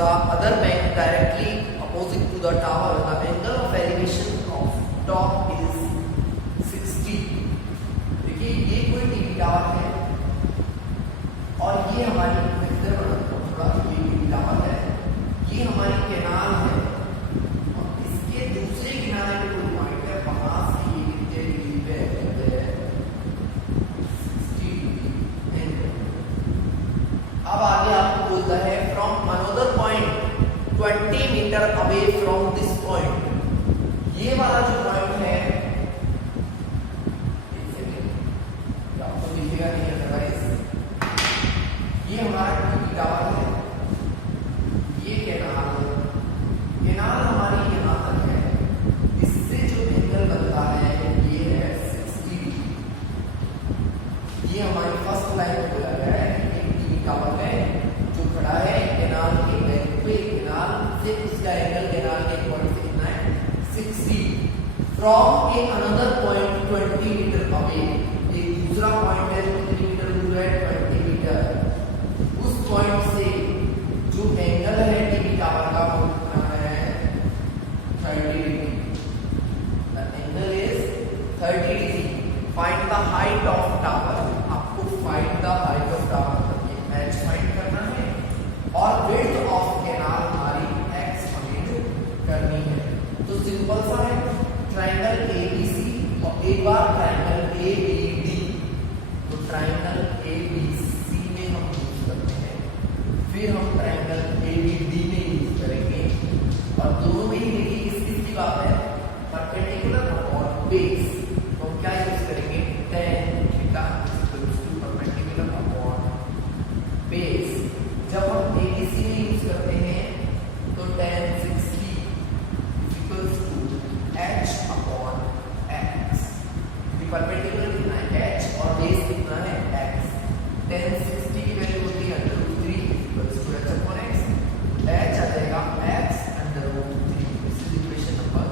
the other bank directly opposite to the tower, the angle of elevation of top is 60. देखिए ये कोई TV tower है और ये हमारी थोड़ा ये टीवी टावर है, ये हमारी कैनाल है और इसके दूसरे किनारे पे कोई पॉइंट है, वहां से ये कितने डिग्री पे है, 60 डिग्री एंगल। अब आगे आपको बोलता है from another point 20 metre away from this point. ये वाला जो पॉइंट है, आपको दिखेगा नहीं अदरवाइज, ये हमारा टीवी टावर है, ये कैनाल हमारी यहाँ तक है, इससे जो एंगल बनता है ये है 60 डिग्री। ये हमारी फर्स्ट लाइन बोला गया है, एक टीवी टावर है जो खड़ा है कैनाल के बैंक पे, कैनाल से इसका एंगल कैनाल के पॉइंट से कितना है 60। From A another point 20 metre away, एक दूसरा पॉइंट है जो कितने मीटर दूर है 20 मीटर, उस पॉइंट से जो एंगल है टीवी टावर का वो कितना है 30 degree. The angle is 30 degree. Find the height of tower, आपको find the height of tower करके एच फाइंड करना है और विड्थ ऑफ कैनाल हमारी एक्स फाइंड करनी है। तो सिंपल सा है, ट्रायंगल एबीसी और एक बार ट्रायंगल एबीडी, तो ट्रायंगल एबीसी में हम यूज करते हैं, फिर हम ट्रायंगल एबीडी में यूज करेंगे और दोनों में ही देखिए किस की बात है, परपेंडिकुलर और बेस। तो हम क्या यूज करेंगे, tan theta perpendicular upon base. जब हम एबीसी में यूज करते हैं तो tan 60 equals to h upon x। Perpendicular कितना है h और बेस कितना है x। tan 60 की वैल्यू होती है √3 equals to h upon x, h आ जाएगा x √3। This is equation number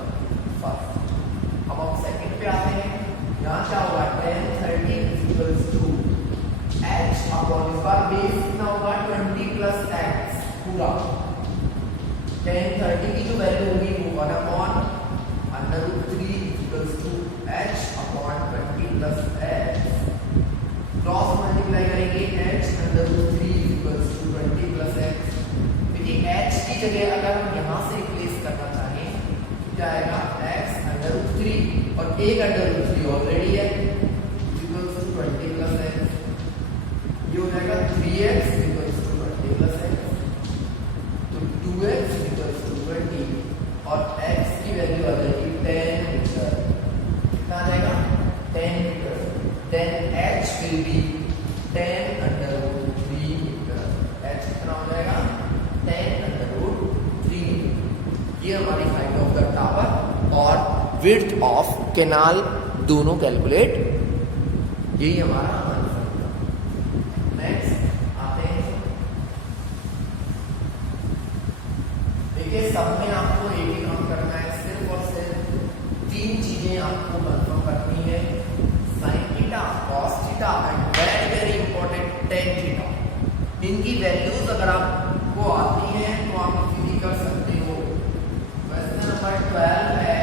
5। अब हम सेकंड पे आते हैं, यहाँ क्या होगा tan 30 equals to h upon, इस बार बेस कितना होगा 20 प्लस x पूरा। tan 30 की जो वैल्यू होगी वो 1 upon √3 equals to h upon 20 plus x। Cross multiply करेंगे h √3 equals to 20 plus x। देखिए h की जगह अगर हम यहाँ से रिप्लेस करना चाहें तो क्या आएगा x √3 और एक √3 ऑलरेडी है इक्वल्स टू 20 प्लस x। ये हो जाएगा 3x equals to 20 plus x, तो 2x इक्वल्स टू 20 और x की वैल्यू आ जाएगी 10 मीटर। कितना आ जाएगा 10 metre. Then h will be 10 √3 metre. h कितना हो जाएगा 10 √3। ये हमारी हाइट ऑफ द टावर और विड्थ ऑफ कैनाल दोनों कैलकुलेट, यही हमारा आंसर। नेक्स्ट आते हैं, देखिए सब में आपको एक ही काम करना है, सिर्फ और सिर्फ 3 चीजें आपको कंफर्म करनी है, sin theta, cos theta and very important tan theta. इनकी वैल्यूज अगर आपको आती हैं तो आप इजीली कर सकते हो। क्वेश्चन नंबर 12 है,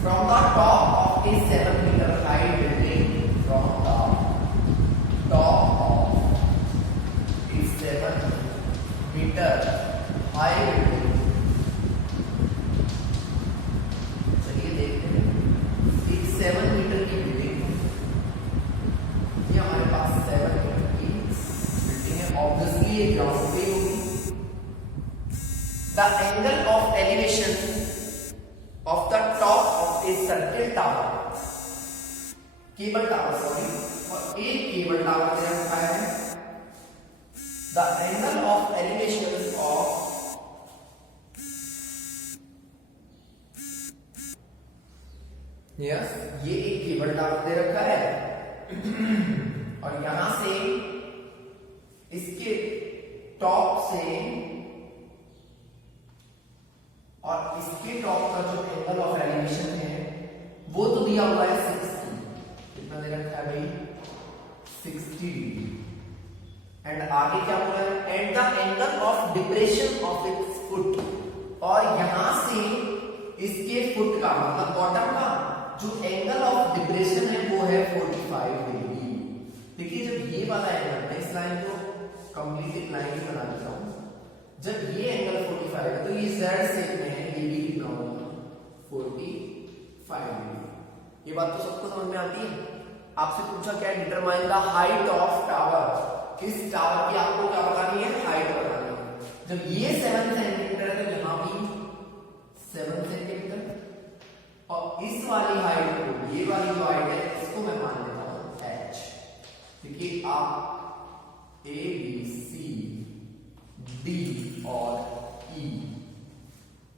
from the top of a 7 metre high building, from the top of a 7 metre high building. चलिए देखते हैं, एक 7 मीटर की बिल्डिंग, ये हमारे पास 7 मीटर की बिल्डिंग है, ऑब्वियसली ये ग्राउंड पे होगी। The angle of elevation of the top of a circle tower, cable tower sorry, और एक केबल टावर दे रखा है। The angle of elevation of yes, ये एक केबल टावर दे रखा है और यहां से इसके टॉप से और इसके टॉप का जो एंगल ऑफ एलिवेशन है वो तो दिया हुआ है 60। कितना दे रखा है भाई 60 डिग्री। एंड आगे क्या बोला है, and the angle of depression of its foot, और यहां से इसके फुट का मतलब बॉटम का जो एंगल ऑफ डिप्रेशन है वो है 45 डिग्री। देखिए जब ये वाला एंगल, मैं इस लाइन को कंप्लीट लाइन ही बना देता हूं, जब ये एंगल 45 है तो ये जेड शेप में है, ये भी कितना होगा 45 डिग्री। ये बात तो सबको समझ में आती है। आपसे पूछा क्या, determine the height of tower, इस टावर की आपको क्या बतानी है, हाइट बतानी है। जब ये 7 सेंटीमीटर है तो यहां भी 7 सेंटीमीटर, और इस वाली हाइट को, ये वाली जो हाइट है इसको मैं मान लेता हूं h। देखिए आप ए बी सी डी और ई,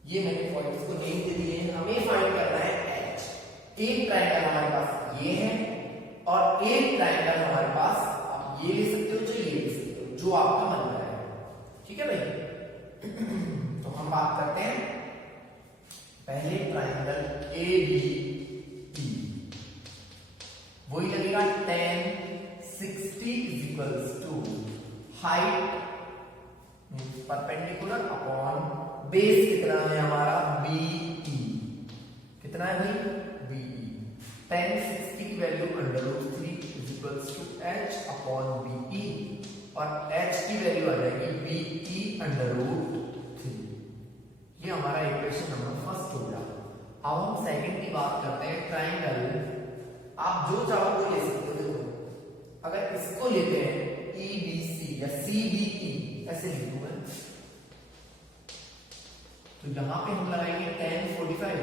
ये मैंने पॉइंट्स को नेम दे दिए हैं, हमें फाइंड करना है h। एक ट्रायंगल हमारे पास ये है और एक ट्रायंगल हमारे पास, आप ये ले सकते हो चाहे ये ले सकते हो, जो आपका मन में है, ठीक है भाई। तो हम बात करते हैं पहले ट्रायंगल ए बी टी, वही लगेगा tan 60 equals to height perpendicular upon base कितना है हमारा BE, कितना है भाई BE। tan 60 की value √3 equals to h upon BE, और h की वैल्यू आ जाएगी BE √3। ये हमारा इक्वेशन नंबर फर्स्ट हो गया। अब हम सेकंड की बात करते हैं, ट्रायंगल आप जो चाहो वो ले सकते हो। देखो अगर इसको लेते हैं EBC या CBE, ऐसे लिखूंगा तो यहां पे हम लगाएंगे tan 45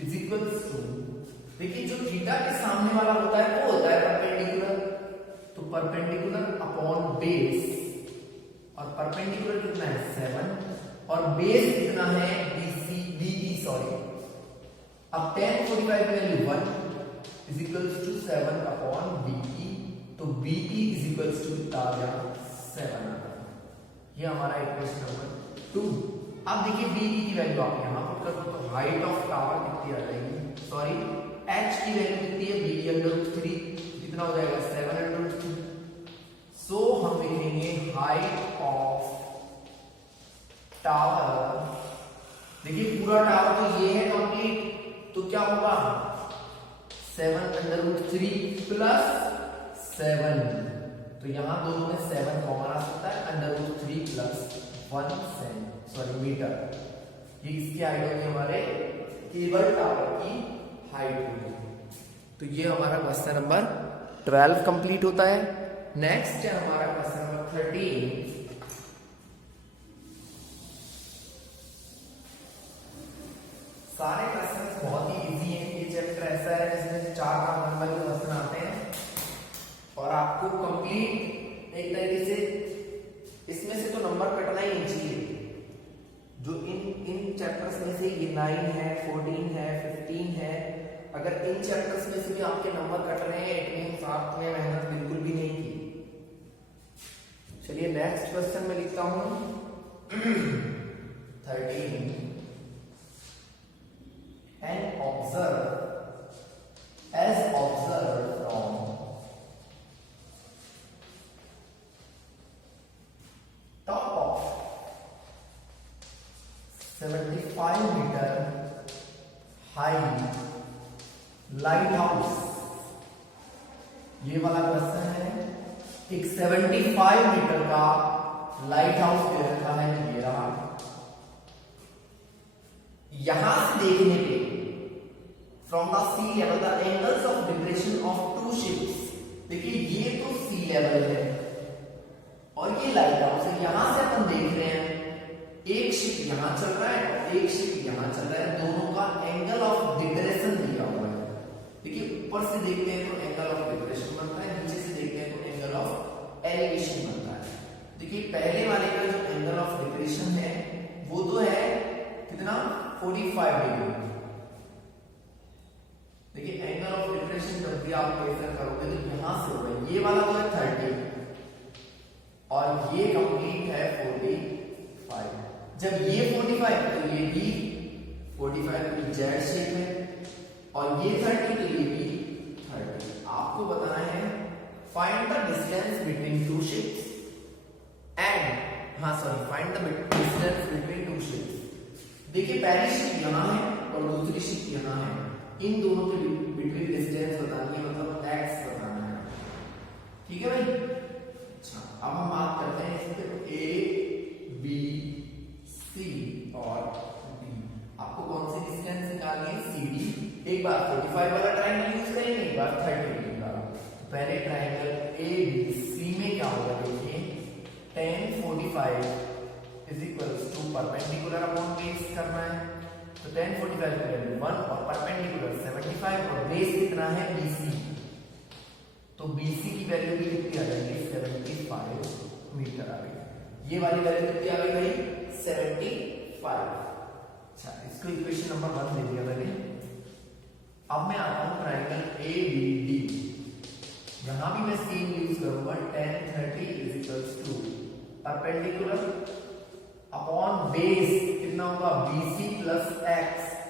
इज इक्वल्स टू, देखिए जो थीटा के सामने वाला होता है वो होता है परपेंडिकुलर, तो परपेंडिकुलर अपॉन बेस, और परपेंडिकुलर कितना है 7, और बेस कितना है BE सॉरी। अब tan 45 की value 1 is equals to 7 upon BE, तो BE इज इक्वल्स टू कितना आ गया 7। ये हमारा इक्वेशन नंबर 2। अब देखिए BE की वैल्यू आप यहां पुट कर दो तो हाइट ऑफ टावर कितनी आ जाएगी, सॉरी h की वैल्यू कितनी है BE √3, कितना हो जाएगा 7 √3। सो हम लिखेंगे हाइट ऑफ टावर, देखिए पूरा टावर तो ये है कंप्लीट, तो क्या होगा 7 √3 प्लस 7, तो यहां दोनों में 7 कॉमन आ सकता है, √3 प्लस 1 सॉरी मीटर। ये इसकी हाइट होगी हमारे केबल टावर की हाइट होगी। तो ये हमारा क्वेश्चन नंबर 12 कंप्लीट होता है। नेक्स्ट है हमारा क्वेश्चन नंबर 13। सारे क्वेश्चन बहुत ही इजी हैं। ये चैप्टर ऐसा है जिसमें से 4 नंबर के क्वेश्चन आते हैं और आपको कंप्लीट एक तरीके से इसमें से तो नंबर कटना ही नहीं चाहिए। जो इन चैप्टर्स में से ये 9 है, 14 है, 15 है, अगर इन चैप्टर्स में से भी आपके नंबर कट रहे हैं इट मींस आपने मेहनत बिल्कुल भी नहीं की। चलिए नेक्स्ट क्वेश्चन में लिखता हूं 13 and observe as observed from top of 75 meter high light house. ये वाला क्वेश्चन है, एक 75 मीटर का लाइट हाउस दे रखा है, ये रहा। यहां से देखने पे from the sea level the angles of depression of 2 ships, देखिए ये तो सी लेवल है और ये लाइट हाउस है। यहां से अपन देख रहे हैं एक शिप यहां चल रहा है और एक शिप यहां चल रहा है, दोनों का एंगल ऑफ डिप्रेशन दिया हुआ है। देखिए ऊपर से देखते हैं तो एंगल ऑफ डिप्रेशन बनता है, नीचे से देखते हैं तो एंगल ऑफ एलिवेशन बनता है। देखिए पहले वाले का जो एंगल ऑफ डिप्रेशन है वो तो है कितना 45 डिग्री। देखिए एंगल ऑफ डिप्रेशन जब भी आप मेजर करोगे तो यहां से होगा, ये वाला तो है 30 और ये कंप्लीट है 45। जब ये 45 तो ये भी 45 की जेड शेप है और ये 30 तो ये भी 30। आपको बताना है find the distance between two ships and find the distance between two ships. देखिए पहली शिप यहाँ है और दूसरी शिप यहाँ है, इन दोनों के बिटवीन डिस्टेंस बतानी है, मतलब x बताना है। ठीक है भाई। अच्छा अब हम बात करते हैं इस पे A B C और D। आपको कौन सी डिस्टेंस निकालनी है? CD। एक बार 45 वाला ट्रायंगल यूज करेंगे, एक बार 30 वाला। पहले ट्रायंगल ABC में क्या होगा देखिए, tan 45 is equals to perpendicular upon base करना है, तो tan 45 की वैल्यू 1 और परपेंडिकुलर 75 और बेस कितना है BC, तो BC की वैल्यू भी कितनी आ जाएगी 75 मीटर आ गई। ये वाली वैल्यू कितनी आ गई भाई 75। अच्छा इसको इक्वेशन नंबर 1 दे दिया मैंने। अब मैं आता हूं ट्रायंगल ABD, यहां भी मैं सेम यूज करूंगा, tan 30 is equals to perpendicular upon base कितना होगा BC प्लस x,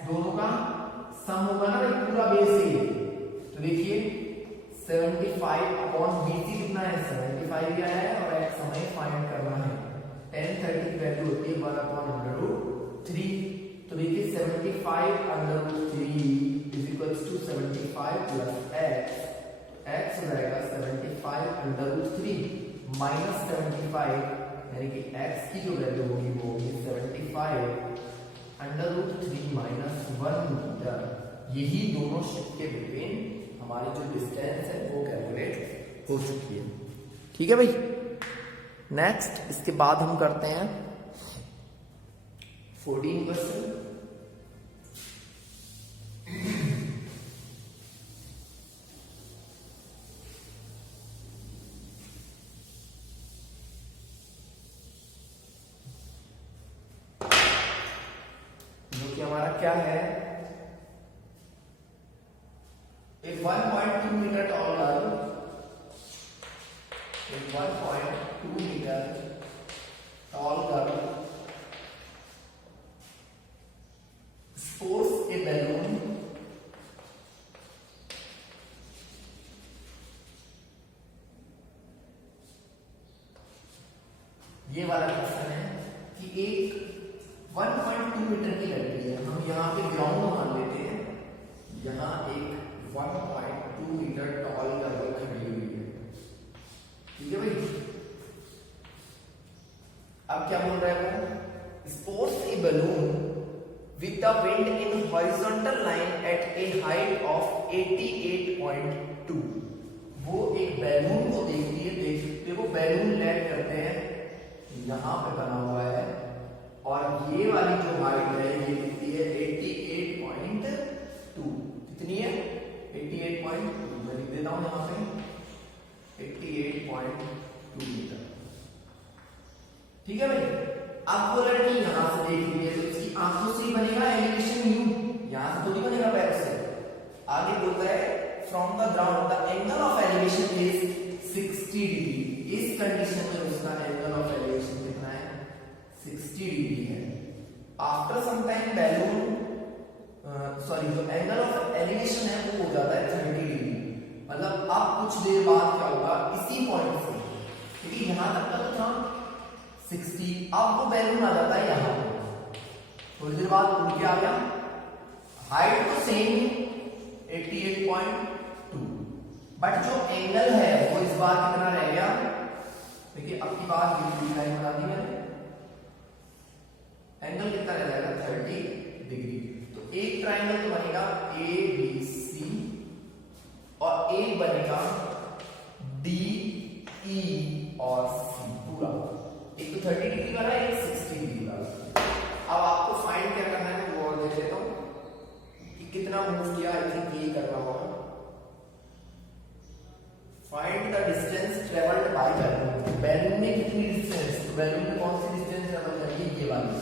दोनों का सम होगा ना भाई, पूरा बेस है। तो देखिए 75 अपॉन BC कितना है 75 दिया है और x हमें फाइंड करना है। tan 30 की वैल्यू होती है 1 अपॉन √3, तो देखिए 75 √3 is equals to 75 plus x हो जाएगा 75 √3 माइनस 75, यानी कि x की जो वैल्यू होगी वो होगी 75 √3 माइनस 1 मीटर। यही दोनों शिप के बिटवीन हमारी जो डिस्टेंस है वो कैलकुलेट हो चुकी है। ठीक है भाई। नेक्स्ट इसके बाद हम करते हैं 14 क्वेश्चन। हमारा क्या है, एक 1.2 मीटर टॉल गर्ल, एक 1.2 मीटर टॉल गर्ल स्पोर्ट्स ए बैलून ये वाला क्वेश्चन है कि एक 1.2 मीटर की लड़की है, हम यहाँ पे ग्राउंड मान लेते हैं, यहाँ एक 1.2 मीटर टॉल गर्ल खड़ी हुई है। ठीक है भाई। अब क्या बोल रहा है वो, sports A balloon with the wind in horizontal line at A height of 88.2। वो एक बैलून को देखती है, देख सकते हो बैलून लैंड करते हैं, यहाँ पे बना हुआ है और ये वाली जो हाइट है ये कितनी है 88.2। कितनी है 88.2, मैं लिख देता हूं यहां पे 88.2 मीटर। ठीक है भाई। अब वो लड़की यहां से देख रही है तो इसकी आंखों से बनेगा एलिवेशन यू, यहां से थोड़ी बनेगा पैर से। आगे बोल रहा है from the ground the angle of elevation is 60 degree. इस कंडीशन में उसका एंगल ऑफ एलिवेशन कितना है 60 डिग्री है। आफ्टर सम टाइम बैलून जो एंगल ऑफ एलिवेशन है वो हो जाता है 30 डिग्री, मतलब अब कुछ देर बाद क्या होगा इसी पॉइंट से, क्योंकि यहां तक का तो था 60, अब वो बैलून आ जाता है यहां पे, थोड़ी देर बाद उड़ के आ गया, हाइट तो सेम है 88.2, बट जो एंगल है वो इस बार कितना रह गया। देखिए अब की बात लाइन बना दी मैंने, एंगल कितना रह जाएगा 30 डिग्री। तो एक ट्रायंगल तो बनेगा ABC और एक बनेगा DE और C पूरा, एक तो 30 डिग्री वाला है एक 60 डिग्री वाला। अब आपको फाइंड क्या करना है वो और देख लेता हूं कि कितना मूव किया, आई थिंक ये करना होगा। Find the distance travelled by balloon. Balloon में कितनी डिस्टेंस, तो बैलून में कौन सी डिस्टेंस ट्रेवल करेगी ये वाली,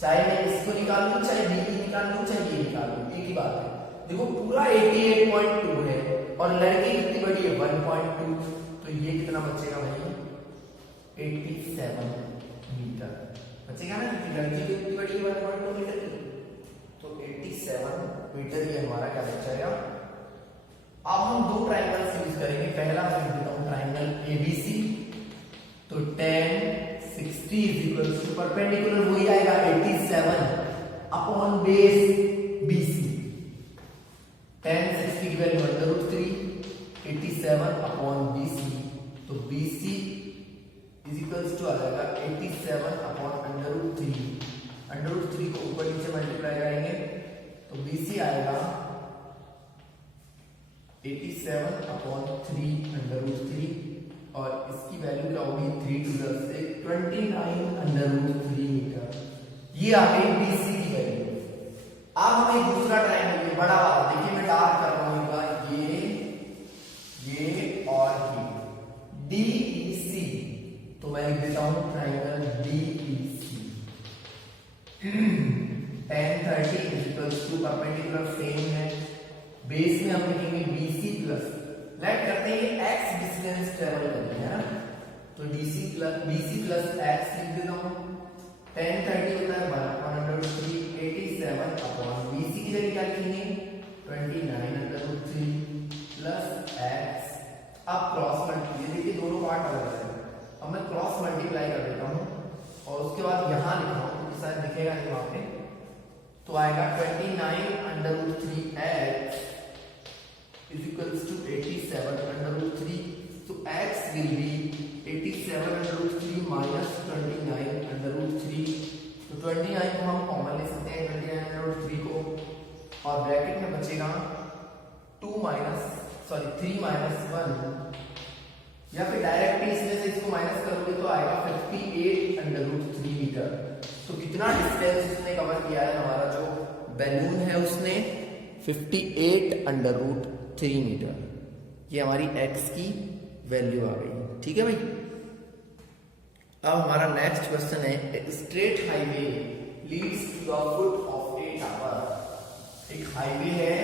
चाहे मैं इसको निकाल लूं चाहे DE निकाल लूं चाहे ये निकाल लूं, एक ही बात है। देखो पूरा 88.2 है और लड़की कितनी बड़ी है 1.2, तो ये कितना बचेगा भाई 87 मीटर बचेगा ना, क्योंकि लड़की कितनी बड़ी है 1.2 मीटर की, तो 87 मीटर ये हमारा क्या बच जाएगा। अब हम दो ट्रायंगल्स यूज करेंगे, पहला मैं लिख देता हूं ट्राइंगल एबीसी। तो tan 60 is equal to perpendicular वही आएगा 87 अपॉन बेस BC। tan 60 की वैल्यू √3, 87 अपॉन BC। तो BC इज इक्वल्स टू आ जाएगा 87 अपॉन √3। √3 को ऊपर नीचे मल्टीप्लाई करेंगे तो BC आएगा 87 अपॉन 3 √3 और इसकी वैल्यू क्या होगी 3 टू द 6 29 √3 मीटर। ये आ गई BC की वैल्यू। अब हमें दूसरा ट्रायंगल बड़ा वाला देखिए, मैं डार्क कर रहा हूं ये और ये DEC। तो मैं लिख देता हूं triangle DEC। tan 30 is equals to perpendicular same है, बेस में हम लिखेंगे BC प्लस, लेट करते हैं ये x डिस्टेंस ट्रेवल कर रहे हैं ना, तो BC प्लस x लिख देता हूं। tan 30 होता है 1/3 87 अपॉन BC की जगह क्या लिखेंगे 29/3 प्लस x। अब क्रॉस मल्टीप्लाई, देखिए दोनों पार्ट अलग है, अब मैं क्रॉस मल्टीप्लाई कर देता हूं और उसके बाद यहां लिखा हूं तो शायद दिखेगा नहीं वहां पे, तो आएगा 29/3 x is equals to 87/3। so x will be 87/3 minus 29/3। तो 29 को हम कॉमन ले सकते हैं 29/3 को, और ब्रैकेट में बचेगा 3 माइनस 1, या फिर डायरेक्टली इसमें से इसको माइनस करोगे तो आएगा 58/3 मीटर। तो कितना डिस्टेंस उसने कवर किया है, हमारा जो बैलून है उसने 58/3 मीटर। ये हमारी x की वैल्यू आ गई, ठीक है भाई। अब हमारा नेक्स्ट क्वेश्चन है, straight highway leads to the foot of a tower. एक हाईवे है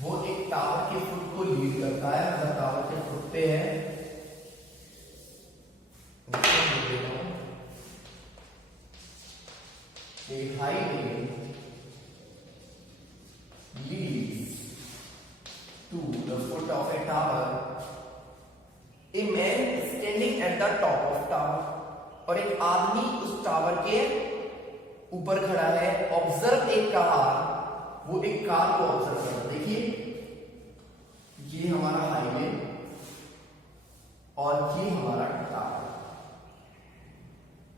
वो एक टावर के फुट को लीड करता है, मतलब टावर के फुट पे है। A highway leads to the foot of a tower. A man is standing at the top of tower. और एक आदमी उस टावर के ऊपर खड़ा है। ऑब्जर्व एक कार, वो एक कार को ऑब्जर्व कर रहा है। देखिए ये हमारा हाईवे और ये हमारा टावर,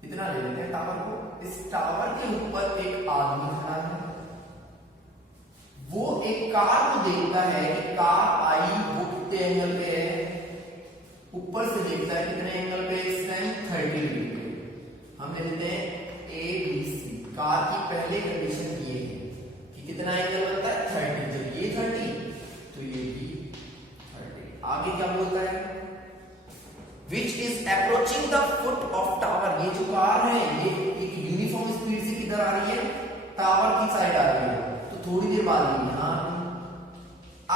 इतना ले लेते हैं टावर को। इस टावर के ऊपर एक आदमी खड़ा है, वो एक कार को देखता है कि कार आई वो कितने एंगल पे है, ऊपर से देखता है कितने एंगल पे, इस टाइम 30 डिग्री पे। हम ले लेते हैं ABC। कार की पहले कंडीशन ये है कि कितना एंगल बनता है 30, जब ये 30 तो ये भी 30। आगे क्या बोलता है, Which is approaching the foot of tower। ये जो कार है ये एक यूनिफॉर्म स्पीड से किधर आ रही है, टावर की साइड आ रही है। तो थोड़ी देर बाद यहाँ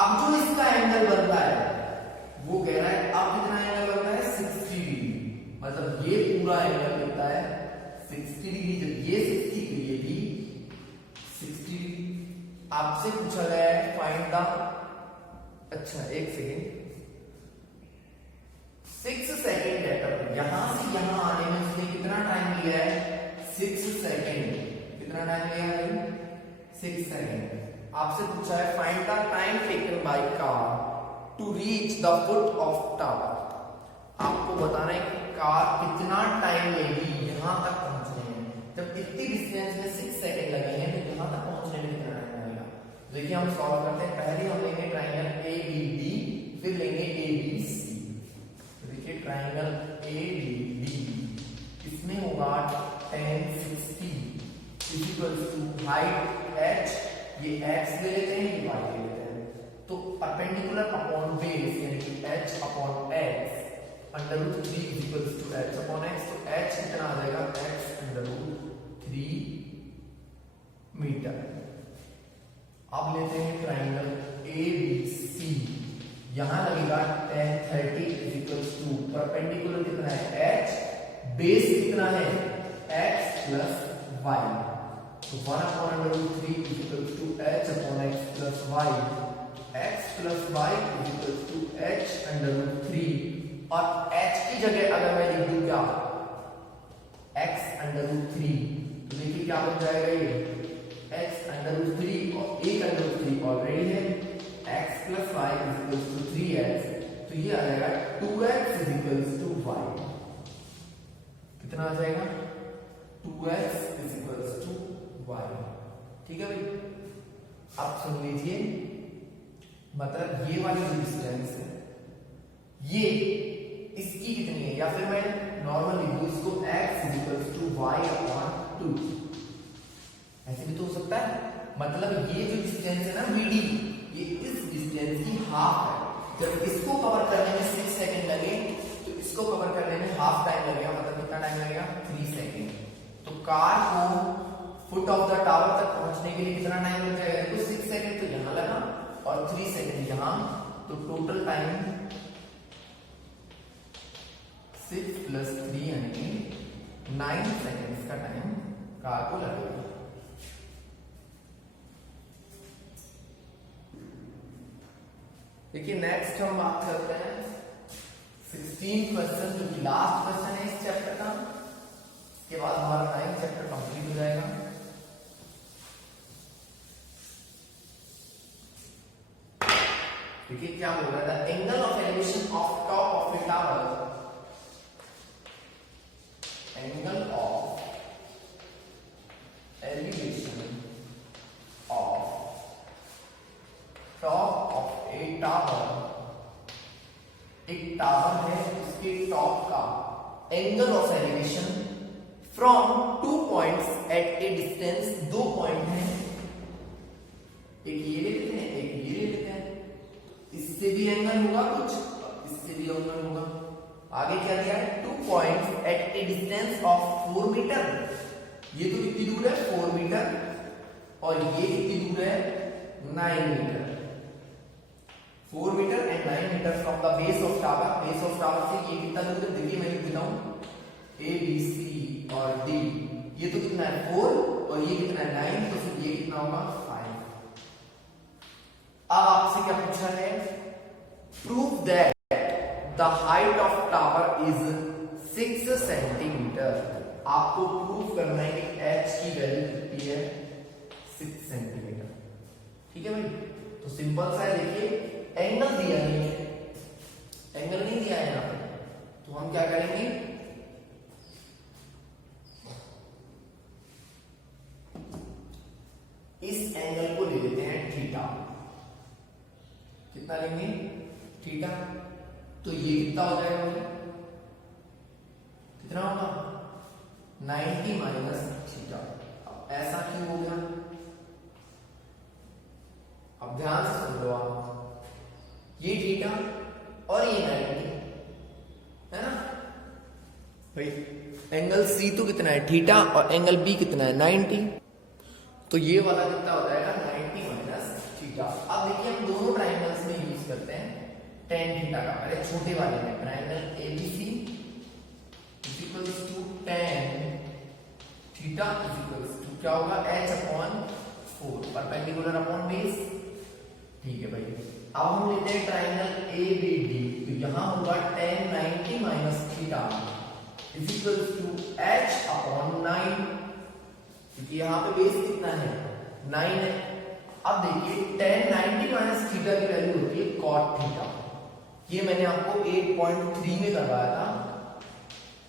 अब जो इसका एंगल बनता है वो कह रहा है अब कितना एंगल बनता है 60 डिग्री, मतलब ये पूरा एंगल बनता है 60 डिग्री। जब ये 60 तो ये भी 60 डिग्री। आपसे पूछा गया है फाइंड द, अच्छा एक सेकेंड, 6 सेकेंड लेटर, यहां से यहां आने में उसने कितना टाइम लिया है 6 सेकेंड। कितना टाइम लिया है 6 सेकेंड। आपसे पूछा है find the time taken by car to reach the foot of tower. आपको बताना है कि कार कितना टाइम लेगी यहां तक पहुंचने में। जब इतनी डिस्टेंस में 6 सेकेंड लगे हैं तो यहां तक पहुंचने में कितना टाइम लगेगा। देखिए हम सॉल्व करते हैं। पहले हम लेंगे ट्राइंगल ABD, फिर लेंगे ABC। ट्राइंगल ABD, इसमें होगा tan 60 equals to height h, ये x ले लेते हैं, ये y ले लेते हैं। तो परपेंडिकुलर अपॉन बेस यानी कि h upon x √3 equals to h upon x। तो h कितना आ जाएगा x √3 मीटर। अब लेते हैं ट्राइंगल ABC। यहां लगेगा tan 30 इक्वल्स टू परपेंडिकुलर कितना है h, बेस कितना है x प्लस y। तो 1/√3 equals to h upon x plus y। x plus y equal to h under root 3 और h की जगह अगर मैं लिख दूं क्या x अंडर रूट 3 तो देखिए क्या बन जाएगा ये x अंडर रूट 3 और 1 अंडर रूट 3 ऑलरेडी है x plus y equal to 3x तो ये आ जाएगा 2x इक्वल टू y कितना आ जाएगा 2x इक्वल टू y ठीक है भाई। अब सुन लीजिए मतलब ये वाली जो डिस्टेंस है ये इसकी कितनी है या फिर मैं नॉर्मल लिख दूं इसको x equal to y upon 2 ऐसे भी तो हो सकता है। मतलब ये जो डिस्टेंस है ना BD ये इस डिस्टेंस की हाफ है। जब इसको कवर करने में 6 सेकंड लगे तो इसको कवर करने में हाफ टाइम लगेगा मतलब कितना टाइम लगेगा 3 सेकंड। तो कार को फुट ऑफ द टावर तक पहुंचने के लिए कितना टाइम लग जाएगा तो 6 सेकंड तो यहां लगा और 3 सेकंड यहां तो टोटल टाइम 6 प्लस 3 यानी कि 9 सेकंड्स का टाइम कार को लगेगा। देखिए नेक्स्ट हम बात करते हैं 16 क्वेश्चन जो कि लास्ट क्वेश्चन है इस चैप्टर का। इसके बाद हमारा 9 चैप्टर कंप्लीट हो जाएगा। देखिए क्या बोल रहा था angle of elevation of top of a tower angle of elevation of top of a tower एक टावर है उसके टॉप का angle of elevation from 2 points at a distance 2 point है एक ये ले लेते हैं एक ये ले लेते हैं इससे भी एंगल होगा कुछ इससे भी एंगल होगा। आगे क्या दिया है 2 points at a distance of 4 metre ये तो कितनी दूर है 4 मीटर और ये कितनी दूर है 9 metre 4 metre and 9 metre from the base of tower से ये कितना दूर है देखिए मैं लिख देता हूं ए बी सी और डी ये तो कितना है 4 और ये कितना है 9 तो फिर ये कितना होगा 5। अब आपसे क्या पूछा है prove that the height of tower is 6 centimetre. आपको प्रूव करना है कि h की वैल्यू कितनी है 6 सेंटीमीटर ठीक है भाई। तो सिंपल सा है देखिए एंगल दिया नहीं है एंगल नहीं दिया है यहां पे तो हम क्या करेंगे इस एंगल को ले लेते हैं थीटा कितना लेंगे थीटा तो ये कितना हो जाएगा भाई कितना होगा 90 माइनस थीटा। अब ऐसा क्यों हो गया अब ध्यान से सुन लो आप ये थीटा और ये 90 है ना भाई एंगल सी तो कितना है थीटा और एंगल बी कितना है 90 तो ये वाला कितना हो जाएगा 90 माइनस थीटा। अब देखिए हम दोनों ट्रायंगल्स में यूज करते हैं tan थीटा का। पहले छोटे वाले में triangle ABC equals to tan theta equals to क्या होगा h upon 4 perpendicular upon base ठीक है भाई। अब हम लेते हैं ट्रायंगल एबीडी तो यहां होगा tan 90 minus theta equals to h upon 9 क्योंकि यहाँ पे बेस कितना है 9 है। अब देखिए tan 90 माइनस थीटा की वैल्यू होती है cot थीटा ये मैंने आपको 8.3 में करवाया था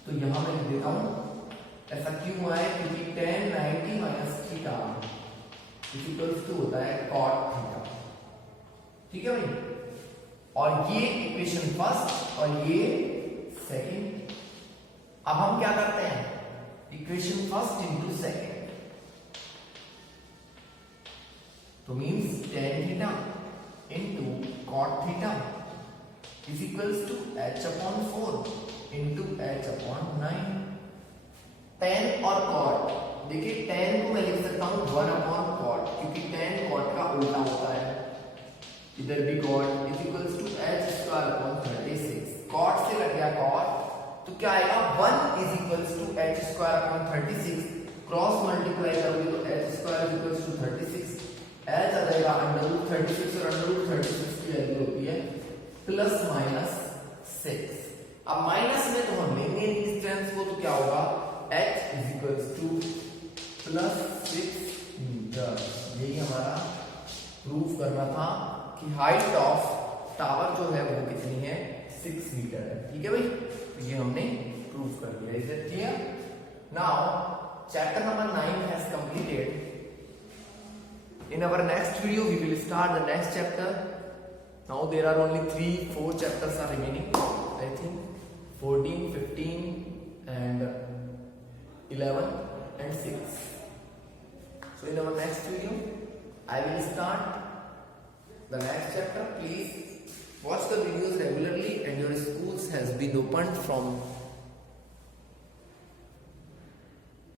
तो यहां मैं लिख देता हूं ऐसा क्यों हुआ है क्योंकि tan 90 minus theta equals to होता है cot थीटा ठीक है भाई। और ये इक्वेशन फर्स्ट और ये सेकंड। अब हम क्या करते हैं इक्वेशन फर्स्ट इनटू सेकंड तो means tan theta into cot theta is equals to h upon 4 into h upon 9। tan और cot देखिए tan को मैं लिख सकता हूं 1 अपॉन cot क्योंकि tan cot का उल्टा होता है इधर भी cot is equals to h square upon 36 cot से कट गया cot तो क्या आएगा 1 is equals to h square upon 36 cross multiply करोगे तो h स्क्वायर इज इक्वल्स टू 36 एच आ जाएगा अंडर रूट 36 और अंडर रूट 36 की वैल्यू होती है प्लस माइनस 6। अब माइनस में तो हम लेंगे डिस्टेंस को, तो क्या होगा h is equals to plus 6 metre. यही हमारा प्रूव करना था कि हाइट ऑफ टावर जो है वो कितनी है 6 मीटर है। ठीक है भाई, तो ये हमने प्रूव कर लिया। Is it clear? Now chapter number 9 has completed. In our next video we will start the next chapter. Now there are only 3-4 chapters are remaining, I think 14, 15 and 11 and 6. So in our next video I will start the next chapter. Please watch the videos regularly, and your schools has been opened from